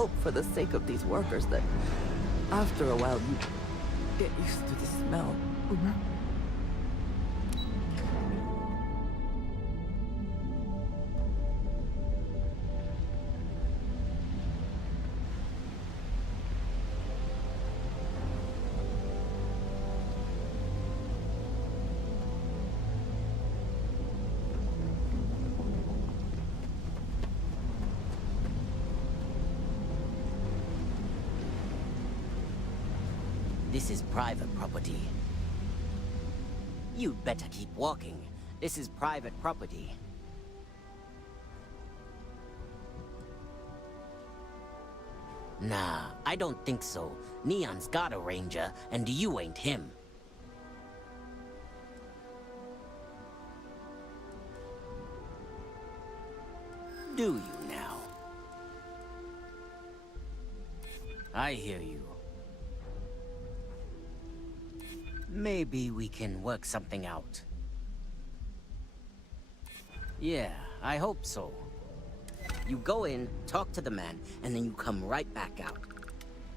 hope for the sake of these workers that after a while you get used to the smell. This is private property. You'd better keep walking. This is private property. Nah, I don't think so. Neon's got a ranger, and you ain't him. Do you now? I hear you. Maybe we can work something out. Yeah, I hope so. You go in, talk to the man, and then you come right back out.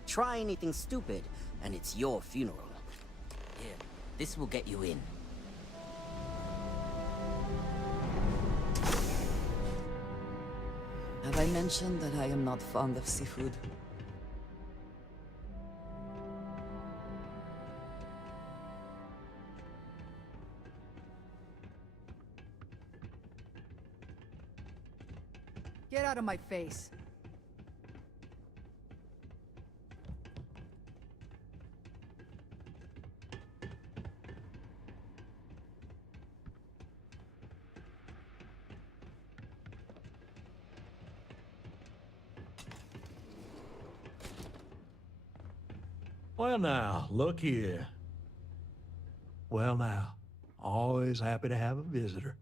Try anything stupid, and it's your funeral. Here, this will get you in. Have I mentioned that I am not fond of seafood? Get out of my face. Well now, look here. Well now, always happy to have a visitor.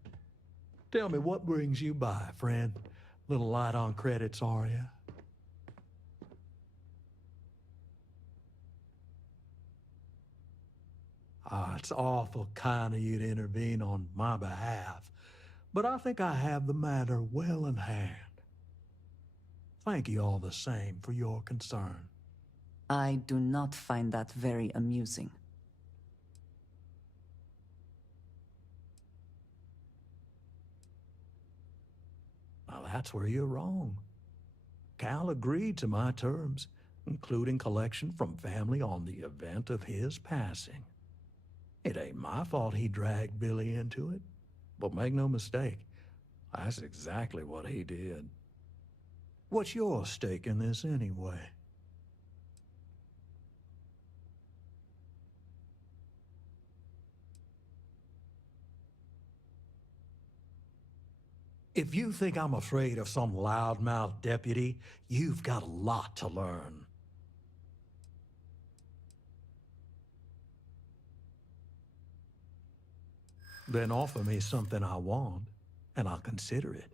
Tell me, what brings you by, friend? Little light on credits, are you? Ah, it's awful kind of you to intervene on my behalf, but I think I have the matter well in hand. Thank you all the same for your concern. I do not find that very amusing. Now that's where you're wrong. Cal agreed to my terms, including collection from family on the event of his passing. It ain't my fault he dragged Billy into it, but make no mistake, that's exactly what he did. What's your stake in this anyway? If you think I'm afraid of some loudmouth deputy, you've got a lot to learn. Then offer me something I want, and I'll consider it.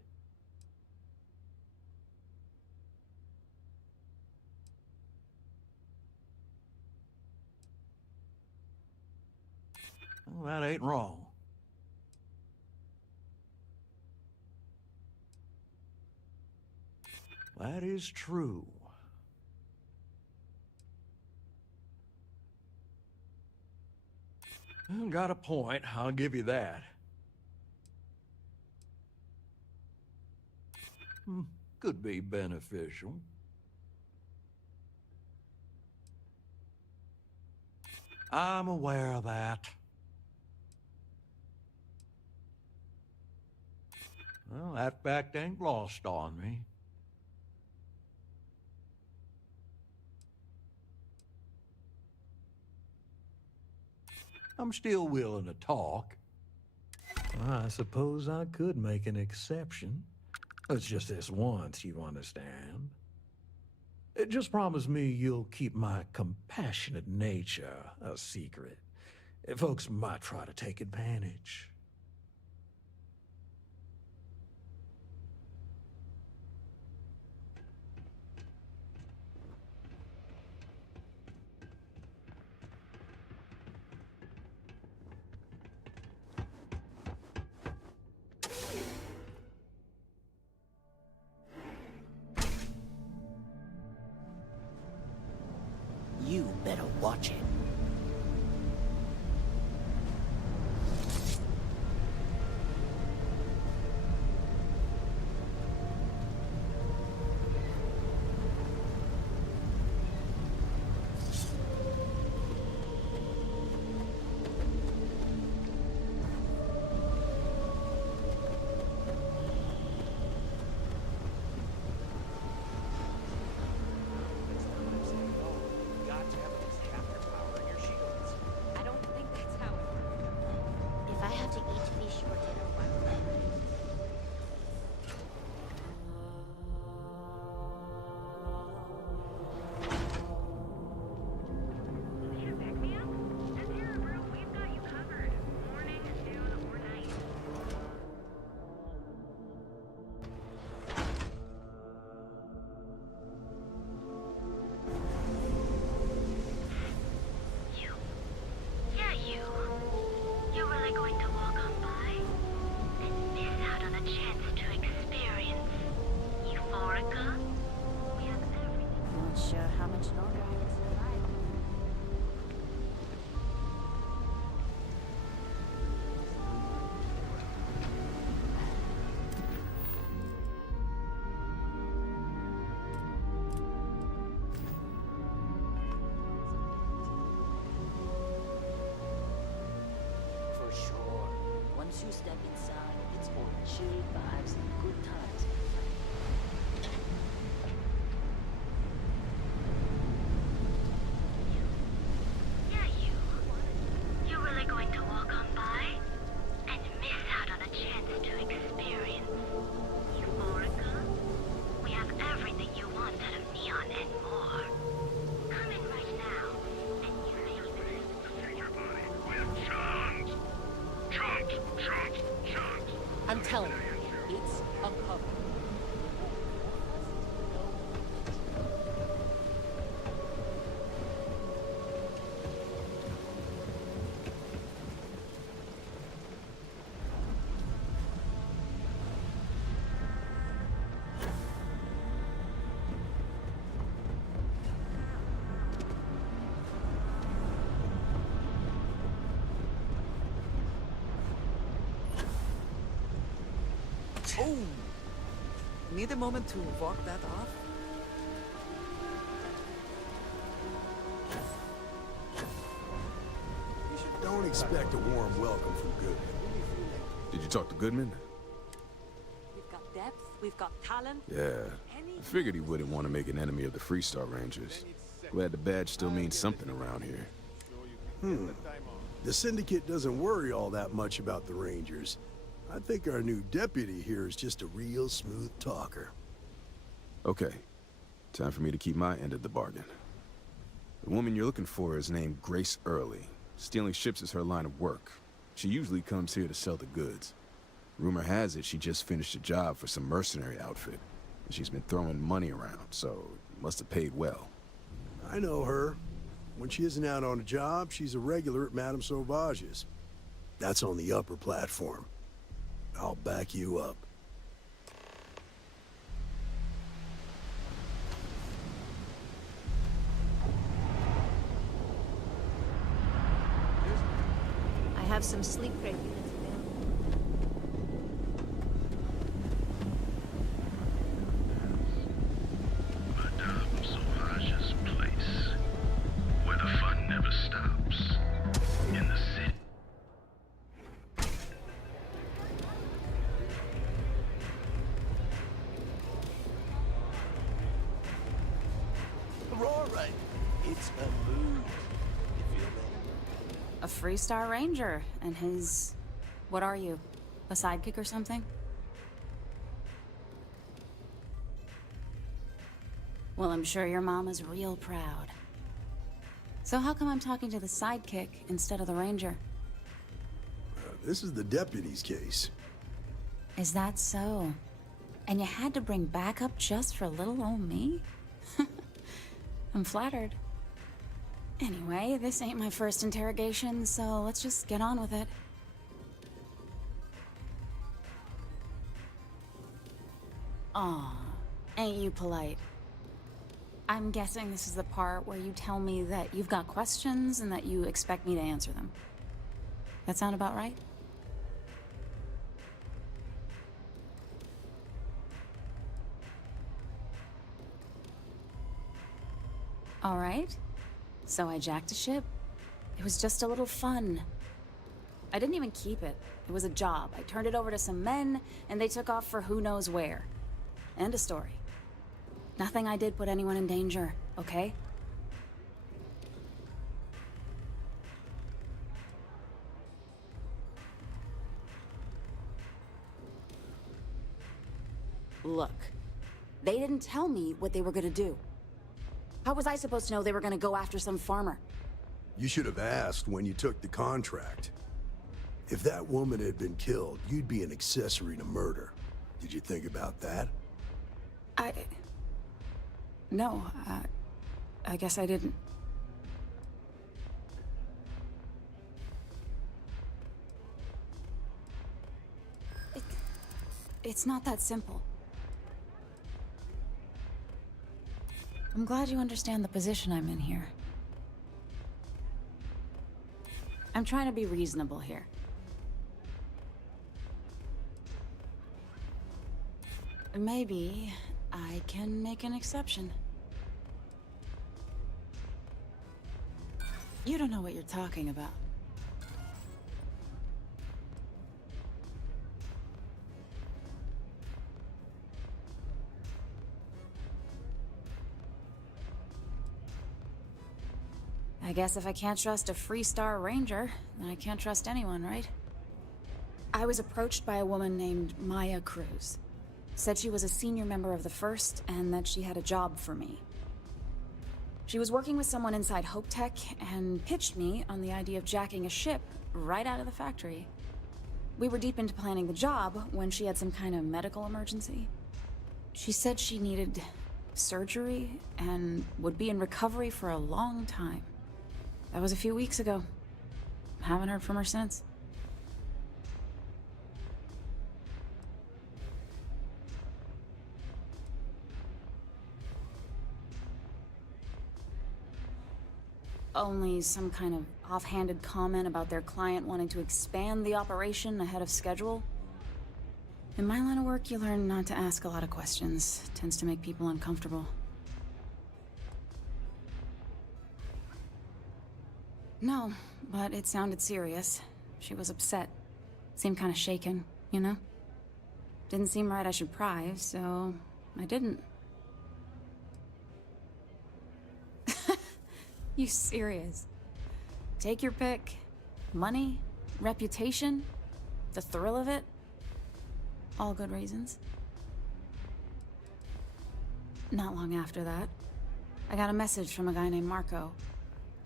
Well, that ain't wrong. That is true. Well, got a point, I'll give you that. Could be beneficial. I'm aware of that. Well, that fact ain't lost on me. I'm still willing to talk. I suppose I could make an exception. It's just this once, you understand. Just promise me you'll keep my compassionate nature a secret. Folks might try to take advantage. better watch it. I don't think that's how it works. If I have to eat fish for dinner one Pick me up? At Terror Brew, we've got you covered. Morning, noon, or night. You. Yeah, you. You're really going to walk on by and miss out on a chance to experience Euphorica? We have everything. Not sure how much longer I can survive. For sure. Once you step inside, it's all chill vibes and good times. Yeah, you. You're really going to walk on by and miss out on a chance to experience Euphorica? We have everything you want out of neon and more. Come in right now and use your I'm telling you, it's uncovered. Oh! Need a moment to walk that off? Don't expect a warm welcome from Goodman. Did you talk to Goodman? We've got depth, we've got talent. Yeah. I figured he wouldn't want to make an enemy of the Freestar Rangers. Glad the badge still means something around here. The Syndicate doesn't worry all that much about the Rangers. I think our new deputy here is just a real smooth talker. Okay. Time for me to keep my end of the bargain. The woman you're looking for is named Grace Early. Stealing ships is her line of work. She usually comes here to sell the goods. Rumor has it she just finished a job for some mercenary outfit. And she's been throwing money around, so must have paid well. I know her. When she isn't out on a job, she's a regular at Madame Sauvage's. That's on the upper platform. I'll back you up. I have some sleep crate units available. Madame Sauvage's place, where the fun never stops. In the city. Aurora, it's a mood. You feel that? A Freestar Ranger and his... What are you? A sidekick or something? Well, I'm sure your mom is real proud. So how come I'm talking to the sidekick instead of the Ranger? This is the deputy's case. Is that so? And you had to bring backup just for little old me? I'm flattered. Anyway, this ain't my first interrogation, so let's just get on with it. Aw, ain't you polite? I'm guessing this is the part where you tell me that you've got questions and that you expect me to answer them. That sound about right? All right. So I jacked a ship. It was just a little fun. I didn't even keep it. It was a job. I turned it over to some men, and they took off for who knows where. End of story. Nothing I did put anyone in danger, okay? Look, they didn't tell me what they were gonna do. How was I supposed to know they were gonna go after some farmer? You should have asked when you took the contract. If that woman had been killed, you'd be an accessory to murder. Did you think about that? No, I guess I didn't. It's not that simple. I'm glad you understand the position I'm in here. I'm trying to be reasonable here. Maybe I can make an exception. You don't know what you're talking about. I guess if I can't trust a Freestar Ranger, then I can't trust anyone, right? I was approached by a woman named Maya Cruz. Said she was a senior member of the First and that she had a job for me. She was working with someone inside Hope Tech and pitched me on the idea of jacking a ship right out of the factory. We were deep into planning the job when she had some kind of medical emergency. She said she needed surgery and would be in recovery for a long time. That was a few weeks ago. Haven't heard from her since. Only some kind of offhanded comment about their client wanting to expand the operation ahead of schedule. In my line of work, you learn not to ask a lot of questions. It tends to make people uncomfortable. No, but it sounded serious. She was upset. Seemed kind of shaken, you know? Didn't seem right I should pry, so I didn't. You serious? Take your pick. Money, reputation, the thrill of it. All good reasons. Not long after that, I got a message from a guy named Marco.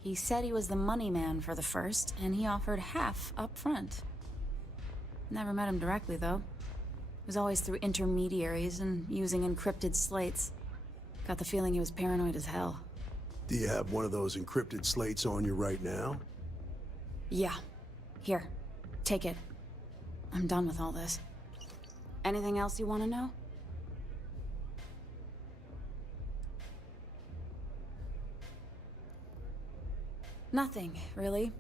He said he was the money man for the First, and he offered half up front. Never met him directly, though. It was always through intermediaries and using encrypted slates. Got the feeling he was paranoid as hell. Do you have one of those encrypted slates on you right now? Yeah. Here. Take it. I'm done with all this. Anything else you want to know? Nothing, really.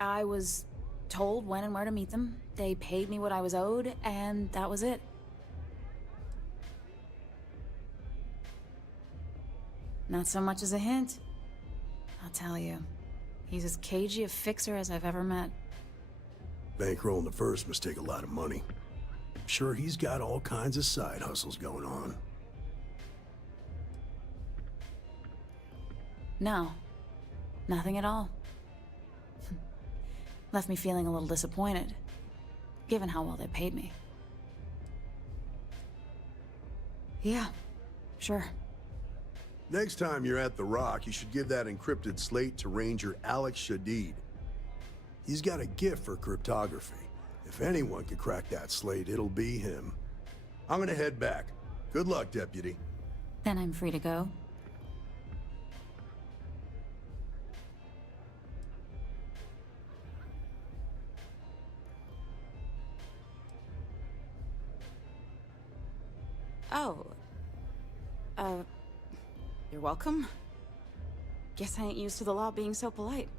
I was told when and where to meet them. They paid me what I was owed, and that was it. Not so much as a hint. I'll tell you. He's as cagey a fixer as I've ever met. Bankrolling the First must take a lot of money. I'm sure he's got all kinds of side hustles going on. No. Nothing at all. Left me feeling a little disappointed, given how well they paid me. Yeah, sure. Next time you're at the Rock, you should give that encrypted slate to Ranger Alex Shadid. He's got a gift for cryptography. If anyone could crack that slate, it'll be him. I'm gonna head back. Good luck, Deputy. Then I'm free to go. Oh. You're welcome. Guess I ain't used to the law being so polite.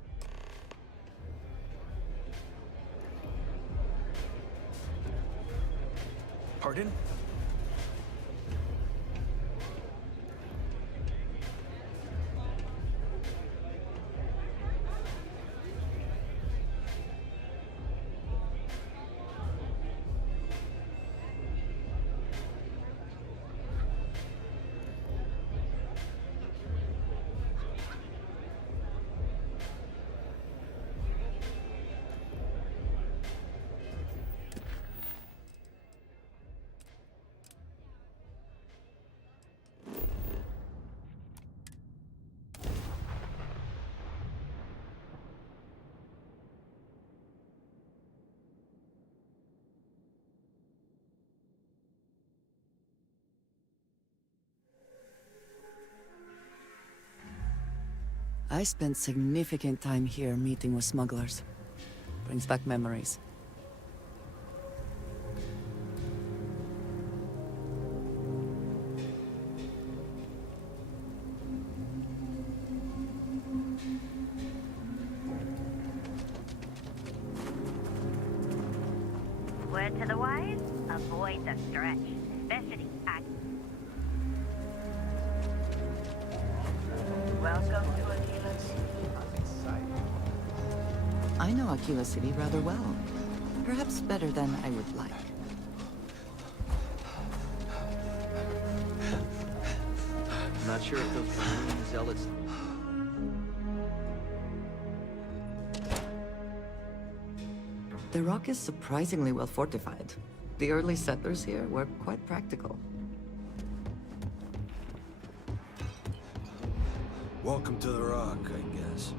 Pardon? I spent significant time here meeting with smugglers. Brings back memories. Word to the wise, avoid the stretch, especially at... Welcome to Aquila City. I know Aquila City rather well. Perhaps better than I would like. I'm not sure if those Marine zealots... The rock is surprisingly well fortified. The early settlers here were quite practical. Welcome to the Rock, I guess.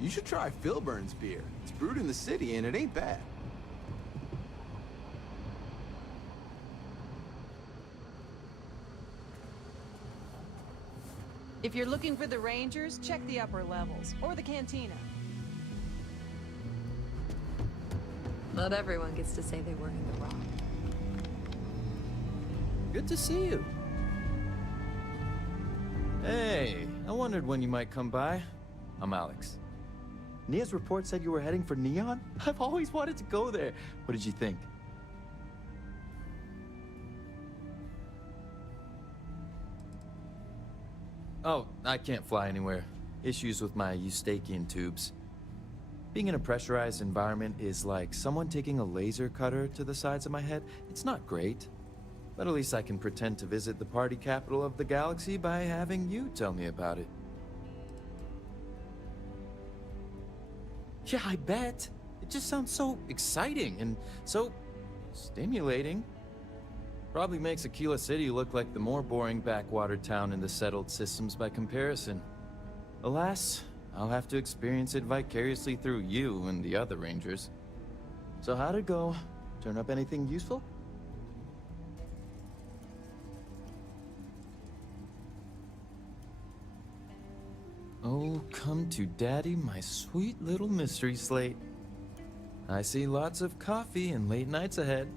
You should try Philburn's beer. It's brewed in the city and it ain't bad. If you're looking for the Rangers, check the upper levels, or the cantina. Not everyone gets to say they work in the Rock. Good to see you. Hey, I wondered when you might come by. I'm Alex. Nia's report said you were heading for Neon? I've always wanted to go there. What did you think? Oh, I can't fly anywhere. Issues with my Eustachian tubes. Being in a pressurized environment is like someone taking a laser cutter to the sides of my head. It's not great. But at least I can pretend to visit the party capital of the galaxy by having you tell me about it. Yeah, I bet. It just sounds so exciting and so stimulating. Probably makes Aquila City look like the more boring backwater town in the settled systems by comparison. Alas, I'll have to experience it vicariously through you and the other Rangers. So how'd it go? Turn up anything useful? Oh, come to Daddy, my sweet little mystery slate. I see lots of coffee and late nights ahead.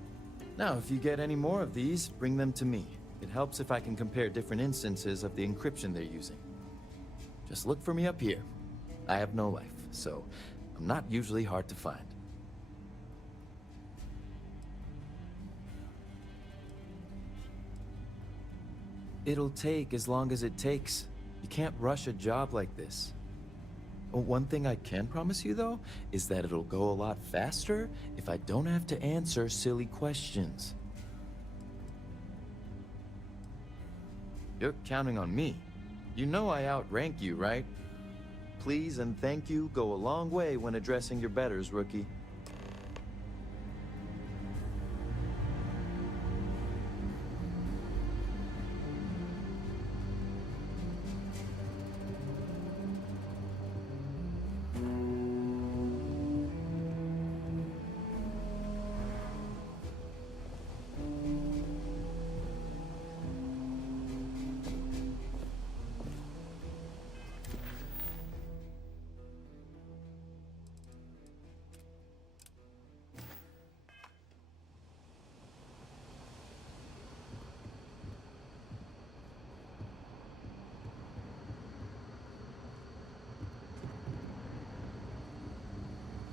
Now, if you get any more of these, bring them to me. It helps if I can compare different instances of the encryption they're using. Just look for me up here. I have no life, so I'm not usually hard to find. It'll take as long as it takes. You can't rush a job like this. One thing I can promise you, though, is that it'll go a lot faster if I don't have to answer silly questions. You're counting on me. You know I outrank you, right? Please and thank you go a long way when addressing your betters, rookie.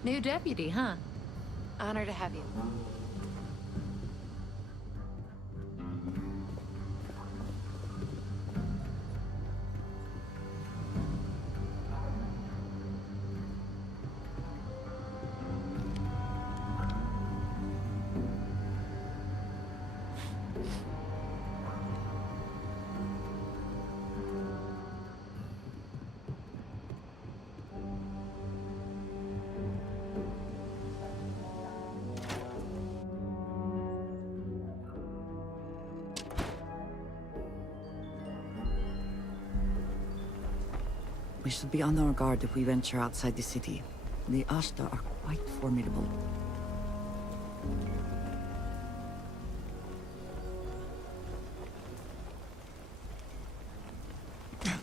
New deputy, huh? Honor to have you. We should be on our guard if we venture outside the city. The Ashta are quite formidable.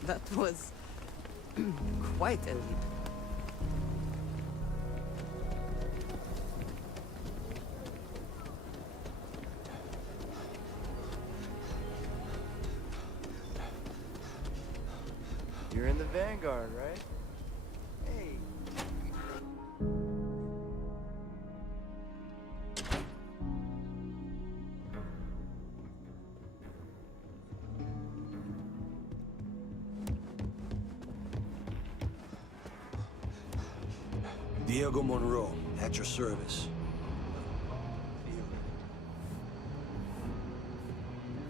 That was quite a leap. You're in the Vanguard, right? Hey. Diego Monroe, at your service.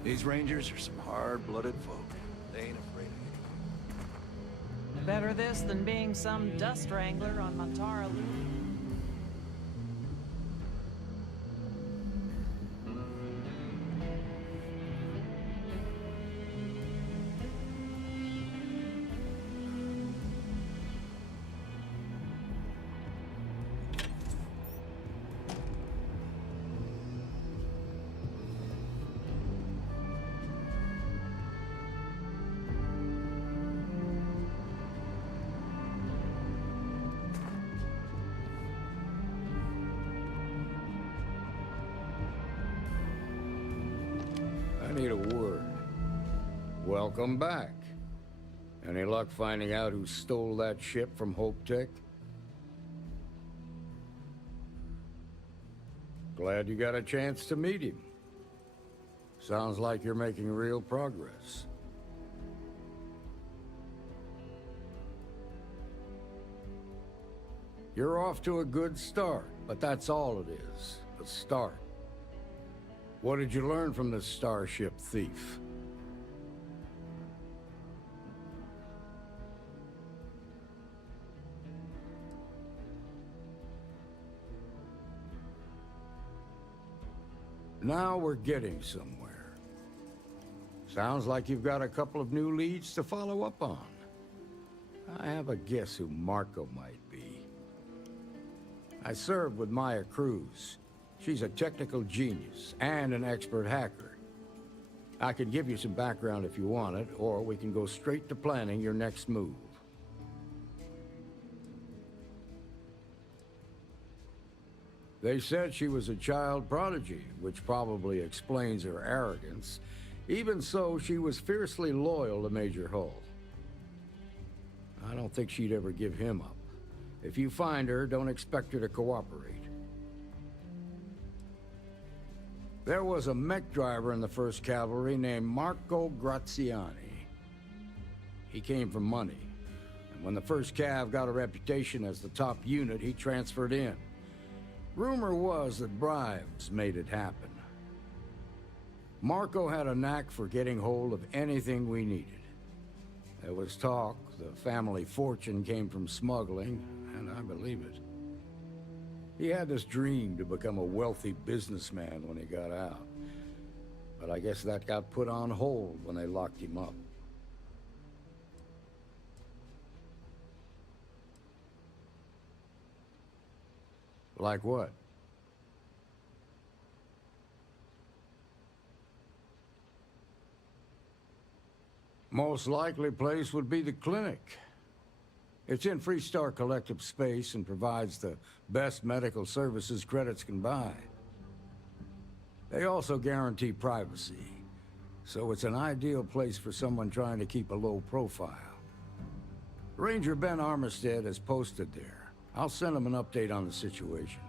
These Rangers are some hard-blooded folk. They ain't afraid of you. Better this than being some dust wrangler on Montara Loop. I need a word. Welcome back. Any luck finding out who stole that ship from Hope Tech? Glad you got a chance to meet him. Sounds like you're making real progress. You're off to a good start, but that's all it is, a start. What did you learn from this starship thief? Now we're getting somewhere. Sounds like you've got a couple of new leads to follow up on. I have a guess who Marco might be. I served with Maya Cruz. She's a technical genius and an expert hacker. I can give you some background if you want it, or we can go straight to planning your next move. They said she was a child prodigy, which probably explains her arrogance. Even so, she was fiercely loyal to Major Hull. I don't think she'd ever give him up. If you find her, don't expect her to cooperate. There was a mech driver in the 1st Cavalry named Marco Graziani. He came from money, and when the 1st Cav got a reputation as the top unit, he transferred in. Rumor was that bribes made it happen. Marco had a knack for getting hold of anything we needed. There was talk the family fortune came from smuggling, and I believe it. He had this dream to become a wealthy businessman when he got out. But I guess that got put on hold when they locked him up. Like what? Most likely place would be the clinic. It's in Freestar collective space and provides the best medical services credits can buy. They also guarantee privacy, so it's an ideal place for someone trying to keep a low profile. Ranger Ben Armistead is posted there. I'll send him an update on the situation.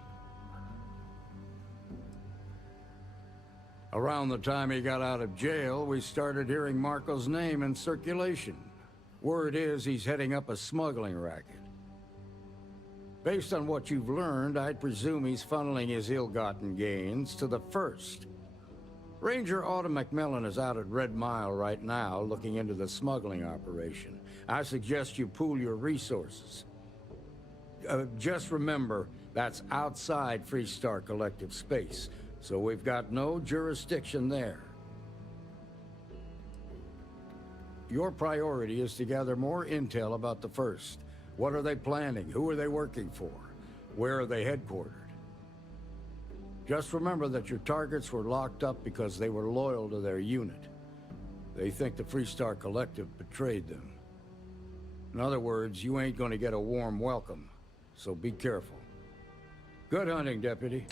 Around the time he got out of jail, we started hearing Marco's name in circulation. Word is he's heading up a smuggling racket. Based on what you've learned, I'd presume he's funneling his ill-gotten gains to the First. Ranger Autumn McMillan is out at Red Mile right now, looking into the smuggling operation. I suggest you pool your resources. Just remember, that's outside Freestar collective space, so we've got no jurisdiction there. Your priority is to gather more intel about the First. What are they planning? Who are they working for? Where are they headquartered? Just remember that your targets were locked up because they were loyal to their unit. They think the Freestar Collective betrayed them. In other words, you ain't gonna get a warm welcome, so be careful. Good hunting, Deputy.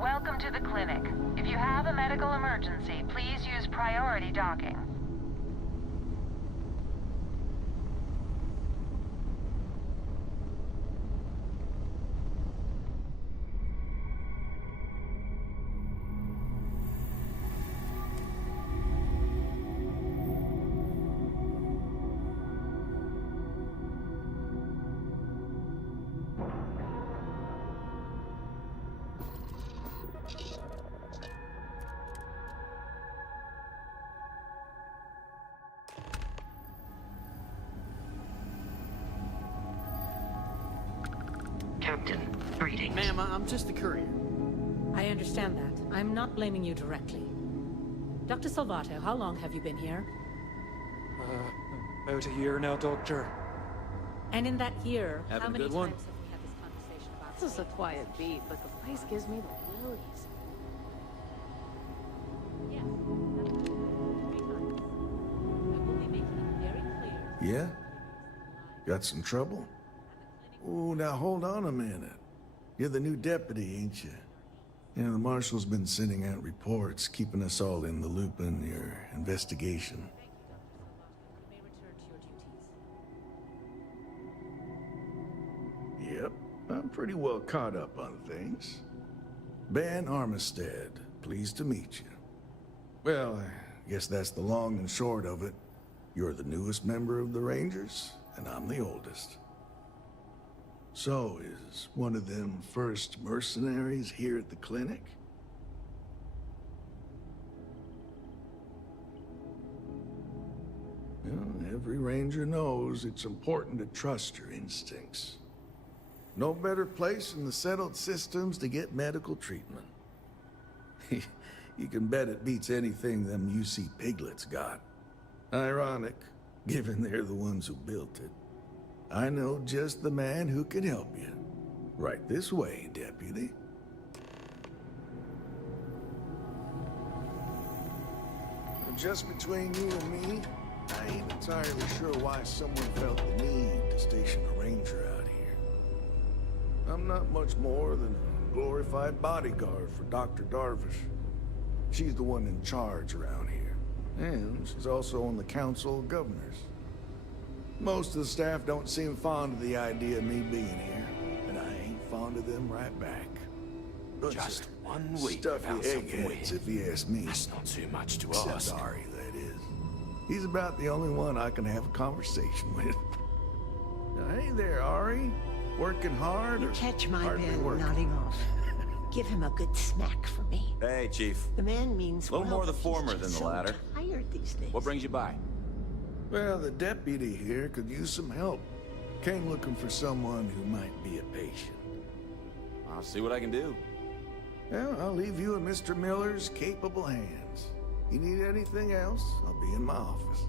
Welcome to the clinic. If you have a medical emergency, please use priority docking. Captain, greetings. Ma'am, I'm just the courier. I understand that. I'm not blaming you directly. Dr. Salvato, how long have you been here? About a year now, Doctor. And in that year, Having how a many good times one? have we had this conversation about This is a quiet beat, but the place gives me the willies. Yes, that's 3 times. I will be making it very clear. Yeah? Got some trouble? Oh, now hold on a minute. You're the new deputy, ain't you? Yeah, the marshal's been sending out reports, keeping us all in the loop in your investigation. Yep, I'm pretty well caught up on things. Ben Armistead, pleased to meet you. Well, I guess that's the long and short of it. You're the newest member of the Rangers, and I'm the oldest. So, is one of them first mercenaries here at the clinic? Well, every ranger knows it's important to trust your instincts. No better place in the settled systems to get medical treatment. You can bet it beats anything them UC piglets got. Ironic, given they're the ones who built it. I know just the man who can help you. Right this way, Deputy. Just between you and me, I ain't entirely sure why someone felt the need to station a ranger out here. I'm not much more than a glorified bodyguard for Dr. Darvish. She's the one in charge around here. And she's also on the Council of Governors. Most of the staff don't seem fond of the idea of me being here, and I ain't fond of them right back. Just 1 week Stuffy without some eggheads, weird. if you ask me. That's not too much to Except ask. Ari, that is. He's about the only one I can have a conversation with. Now, hey there, Ari. Working hard You or catch my hardly man working? nodding off. Give him a good smack for me. Hey, Chief. The man means A little well, more the but he's former just than the so latter. tired these days. What brings you by? Well, the deputy here could use some help. Came looking for someone who might be a patient. I'll see what I can do. Well, I'll leave you in Mr. Miller's capable hands. You need anything else, I'll be in my office.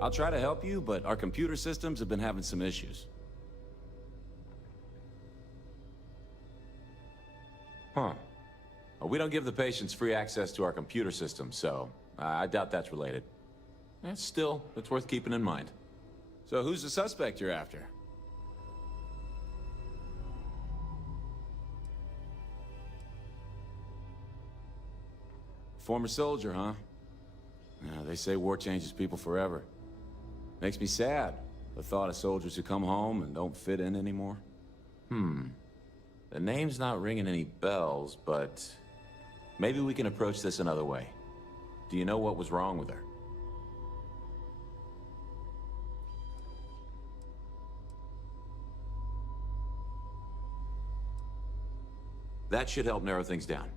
I'll try to help you, but our computer systems have been having some issues. Huh. Well, we don't give the patients free access to our computer system, so I doubt that's related. Still, it's worth keeping in mind. So who's the suspect you're after? Former soldier, huh? Yeah, they say war changes people forever. Makes me sad, the thought of soldiers who come home and don't fit in anymore. The name's not ringing any bells, but maybe we can approach this another way. Do you know what was wrong with her? That should help narrow things down.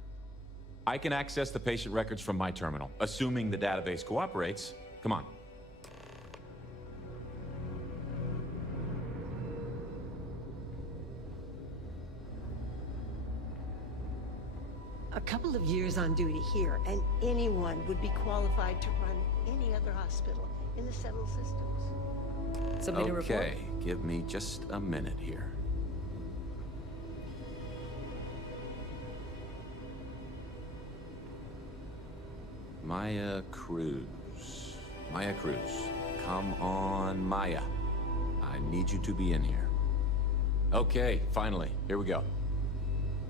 I can access the patient records from my terminal, assuming the database cooperates. Come on. A couple of years on duty here, and anyone would be qualified to run any other hospital in the settled systems. Submit a report. Okay, give me just a minute here. Maya Cruz. Maya Cruz. Come on, Maya. I need you to be in here. Okay, finally. Here we go.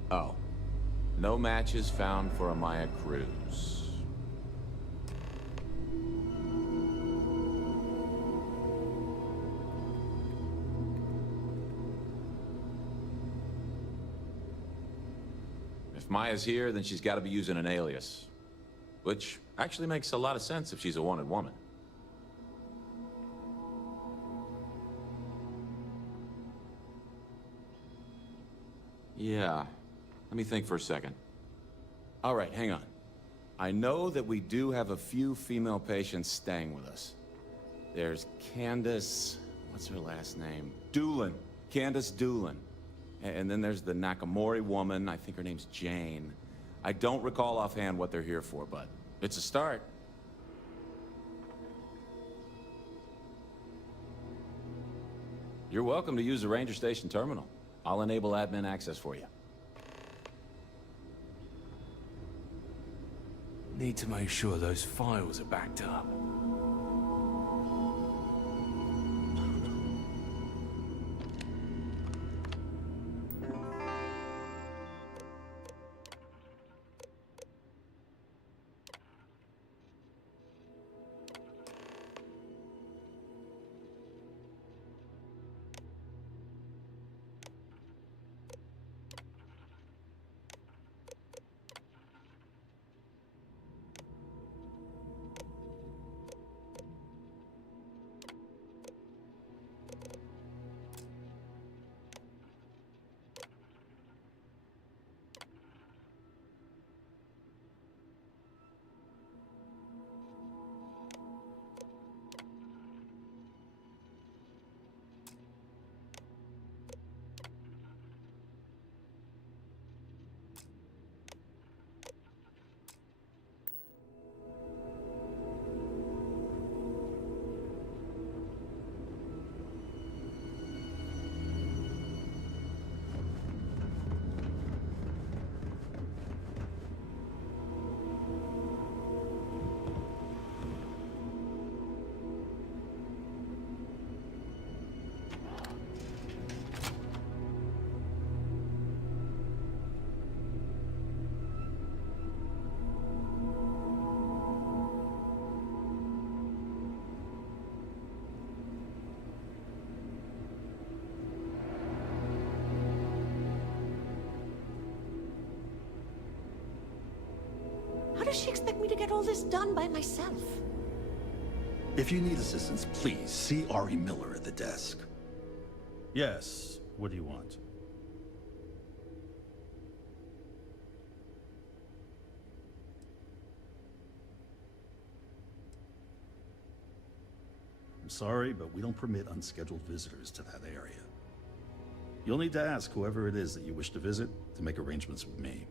Oh. No matches found for a Maya Cruz. If Maya's here, then she's got to be using an alias. Which actually makes a lot of sense if she's a wanted woman. Yeah. Let me think for a second. All right, hang on. I know that we do have a few female patients staying with us. There's Candace... what's her last name? Doolin. Candace Doolin. And then there's the Nakamori woman. I think her name's Jane. I don't recall offhand what they're here for, but it's a start. You're welcome to use the Ranger Station terminal. I'll enable admin access for you. Need to make sure those files are backed up. does she expect me to get all this done by myself? If you need assistance, please see Ari Miller at the desk. Yes. What do you want? I'm sorry, but we don't permit unscheduled visitors to that area. You'll need to ask whoever it is that you wish to visit to make arrangements with me.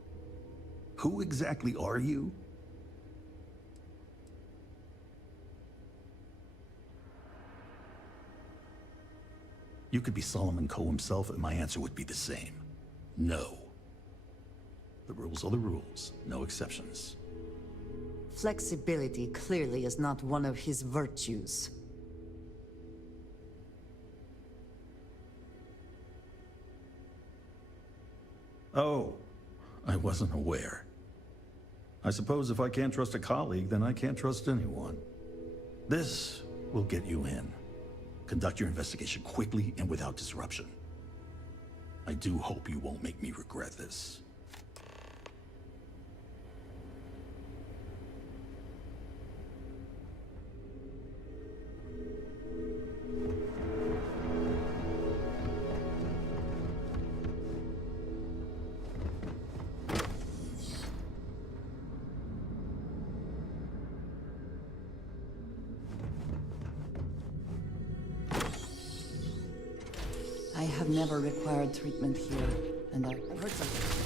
Who exactly are you? You could be Solomon Coe himself, and my answer would be the same. No. The rules are the rules, no exceptions. Flexibility clearly is not one of his virtues. Oh, I wasn't aware. I suppose if I can't trust a colleague, then I can't trust anyone. This will get you in. Conduct your investigation quickly and without disruption. I do hope you won't make me regret this. I have never required treatment here, and I've heard something.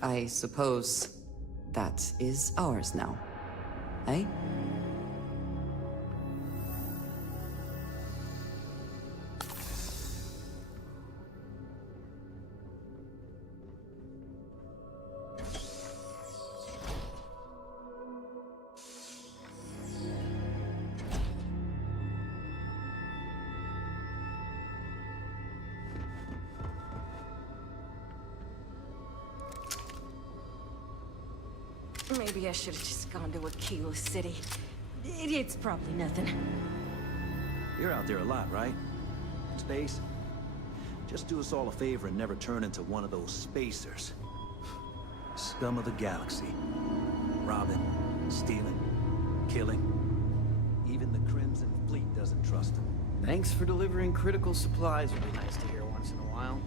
I suppose that is ours now, eh? Maybe I should have just gone to Aquila City. It's probably nothing. You're out there a lot, right? Space? Just do us all a favor and never turn into one of those spacers. Scum of the galaxy. Robbing, stealing, killing. Even the Crimson Fleet doesn't trust them. Thanks for delivering critical supplies would be nice to hear once in a while.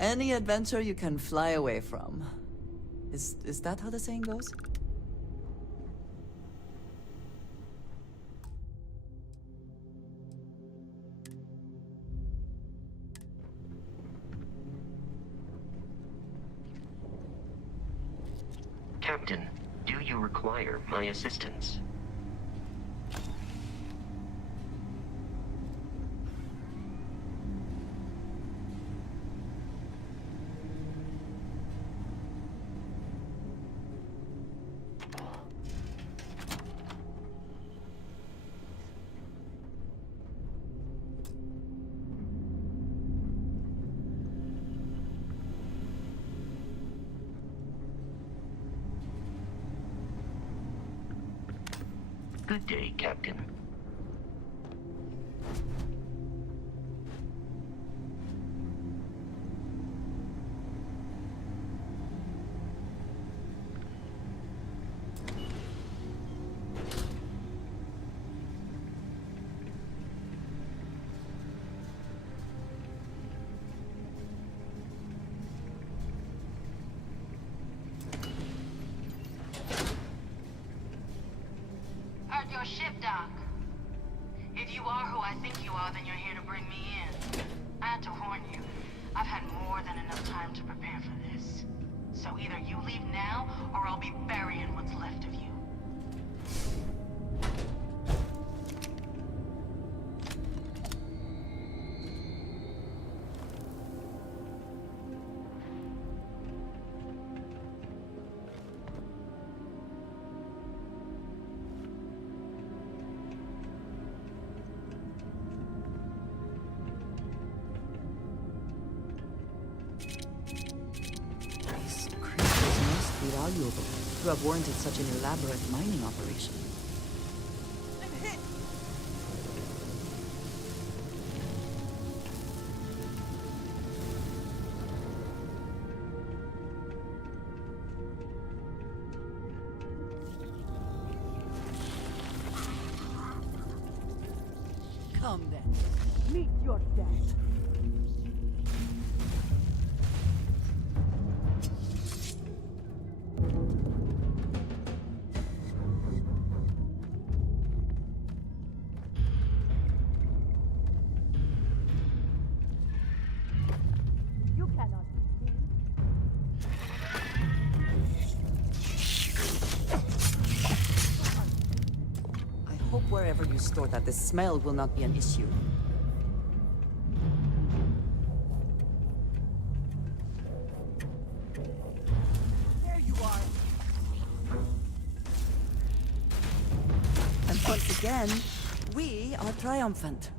Any adventure you can fly away from. Is that how the saying goes? Captain, do you require my assistance? Good day, Captain. Your ship dock. If you are who I think you are, then you're here to bring me in. I had to warn you. I've had more than enough time to prepare for this. So either you leave now, or I'll be burying what's left of you. Valuable to have warranted such an elaborate mining operation. I'm hit! Come then. Meet your death. wherever you store that the smell will not be an issue. There you are. And once again, we are triumphant.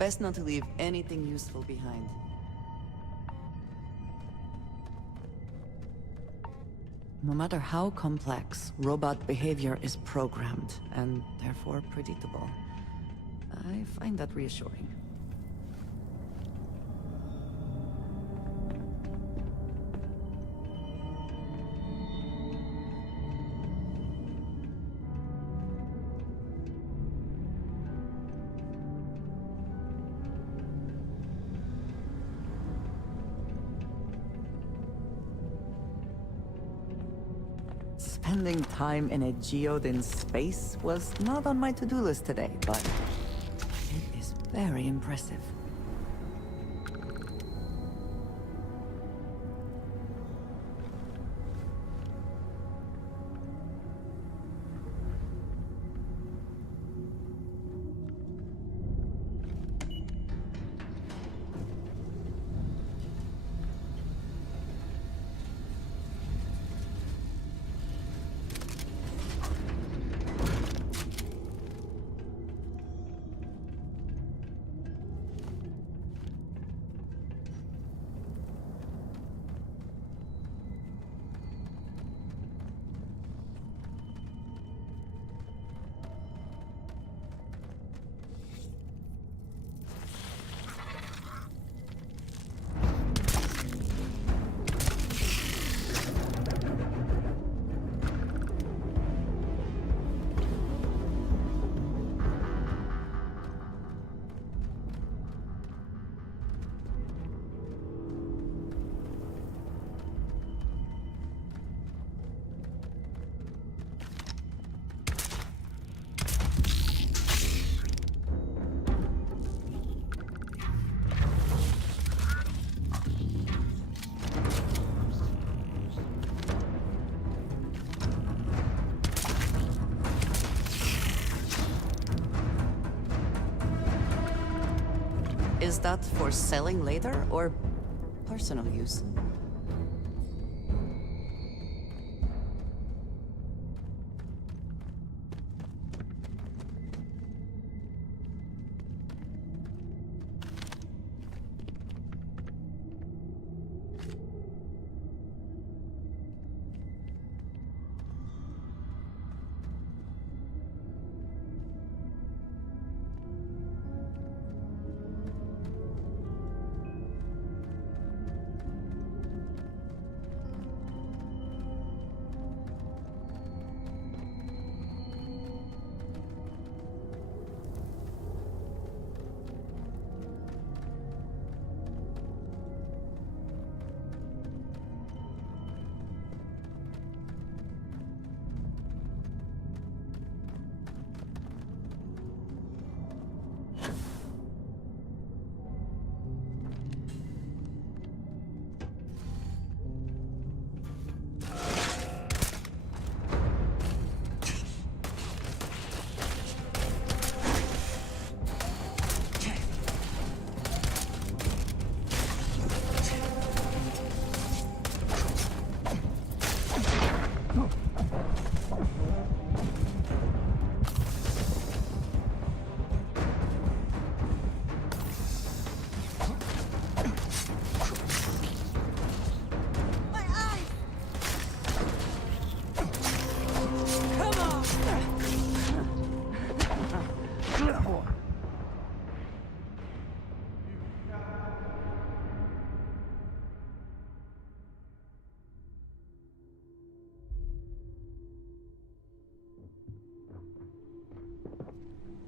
Best not to leave anything useful behind. No matter how complex, robot behavior is programmed, and therefore predictable. I find that reassuring. Spending time in a geode in space was not on my to-do list today, but it is very impressive. Is that for selling later, or personal use?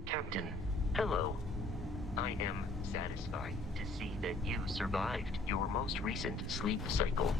Captain, hello. I am satisfied to see that you survived your most recent sleep cycle.